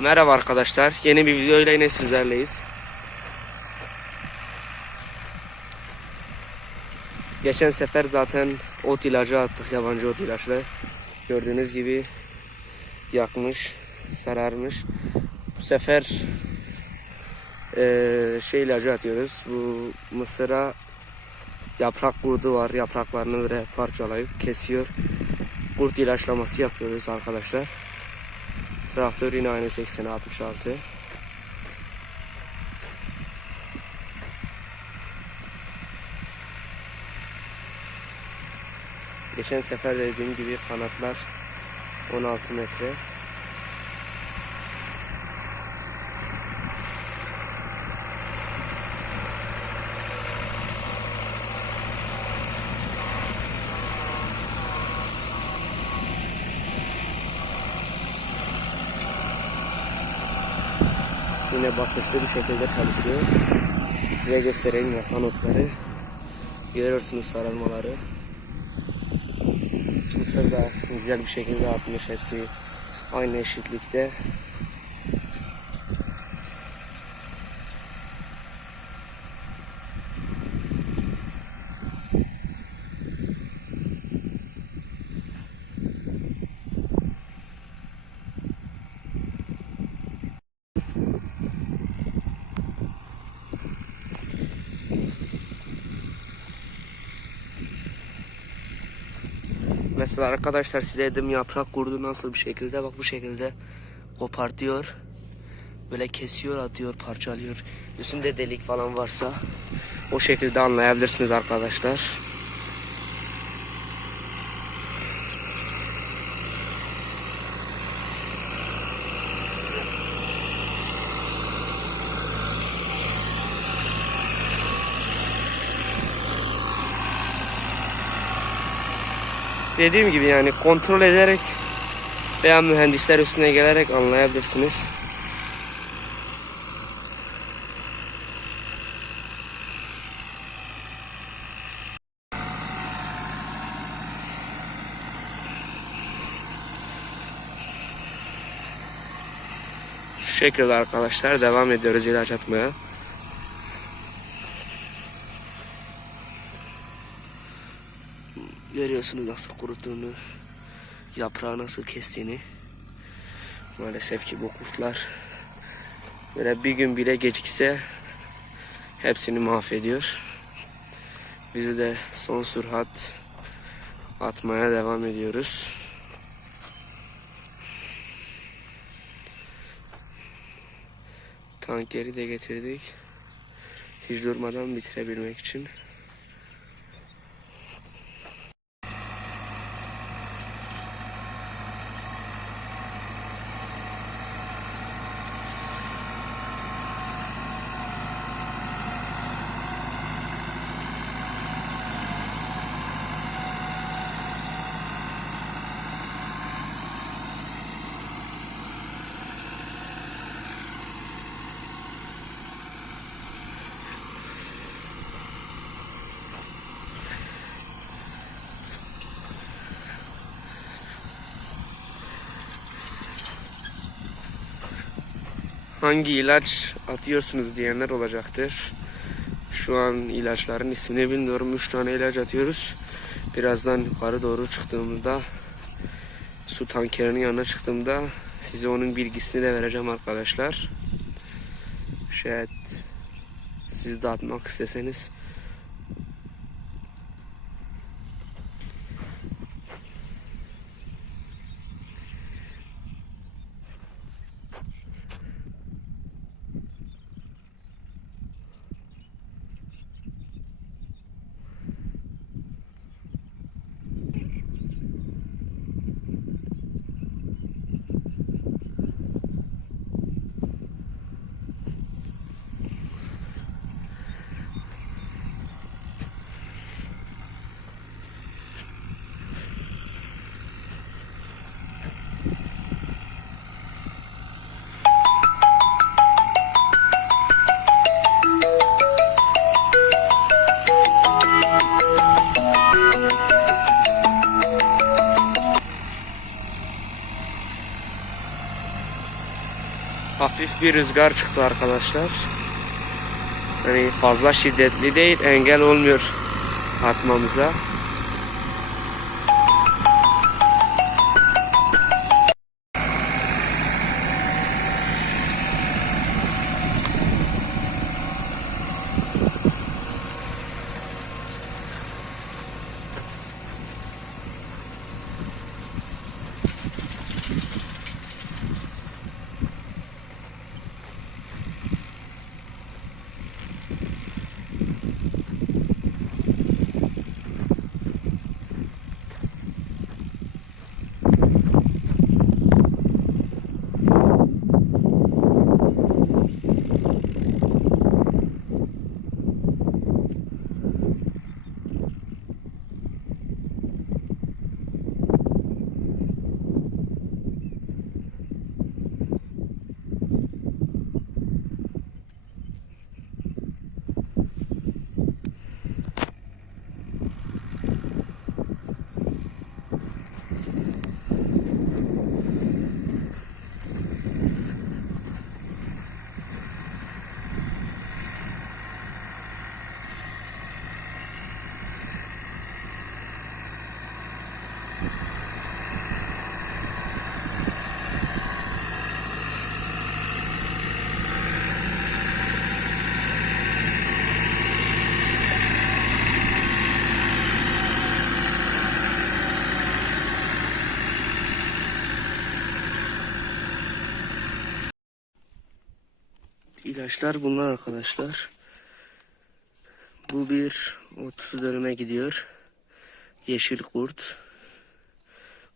Merhaba arkadaşlar. Yeni bir videoyla yine sizlerleyiz. Geçen sefer zaten ot ilacı attık. Yabancı ot ilaçlı. Gördüğünüz gibi yakmış, sararmış. Bu sefer eee, şey ilacı atıyoruz. Bu mısıra yaprak kurdu var. Yapraklarını böyle parçalayıp kesiyor. Kurt ilaçlaması yapıyoruz arkadaşlar. Traktör yine aynı 80 66. Geçen sefer dediğim gibi kanatlar 16 metre. Yine basınçlı bir şekilde çalışıyor. Size göstereyim ya kanatları. Görüyorsunuz sarılmaları. Mısır da güzel bir şekilde atmış hepsi aynı eşitlikte. Mesela arkadaşlar size dedim yaprak kurdu nasıl bir şekilde bak bu şekilde kopartıyor. Böyle kesiyor atıyor parçalıyor. Üstünde delik falan varsa o şekilde anlayabilirsiniz arkadaşlar. Dediğim gibi yani kontrol ederek veya mühendisler üstüne gelerek anlayabilirsiniz. Şu şekilde arkadaşlar devam ediyoruz ilaç atmaya. Görüyorsunuz nasıl kuruduğunu, yaprağı nasıl kestiğini. Maalesef ki bu kurtlar böyle bir gün bile gecikse hepsini mahvediyor. Bizi de son sürhat atmaya devam ediyoruz. Tankeri de getirdik. Hiç durmadan bitirebilmek için. Hangi ilaç atıyorsunuz diyenler olacaktır. Şu an ilaçların ismini bilmiyorum. 3 tane ilaç atıyoruz. Birazdan yukarı doğru çıktığımda su tankerinin yanına çıktığımda size onun bilgisini de vereceğim arkadaşlar. Şayet siz de atmak isteseniz Hafif bir rüzgar çıktı arkadaşlar. Hani fazla şiddetli değil, engel olmuyor atmamıza. İlaçlar bunlar arkadaşlar. Bu bir 30 dönüme gidiyor. Yeşil kurt.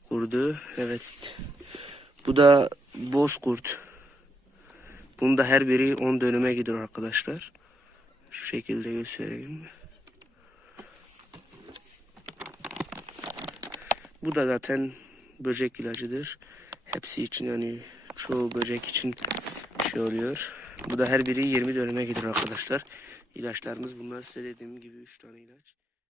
Kurdu. Evet. Bu da boz kurt. Bunda her biri 10 dönüme gidiyor arkadaşlar. Şu şekilde göstereyim. Bu da zaten böcek ilacıdır. Hepsi için yani çoğu böcek için şey oluyor. Bu da her biri 20 dönüme gidiyor arkadaşlar. İlaçlarımız bunlar size dediğim gibi 3 tane ilaç.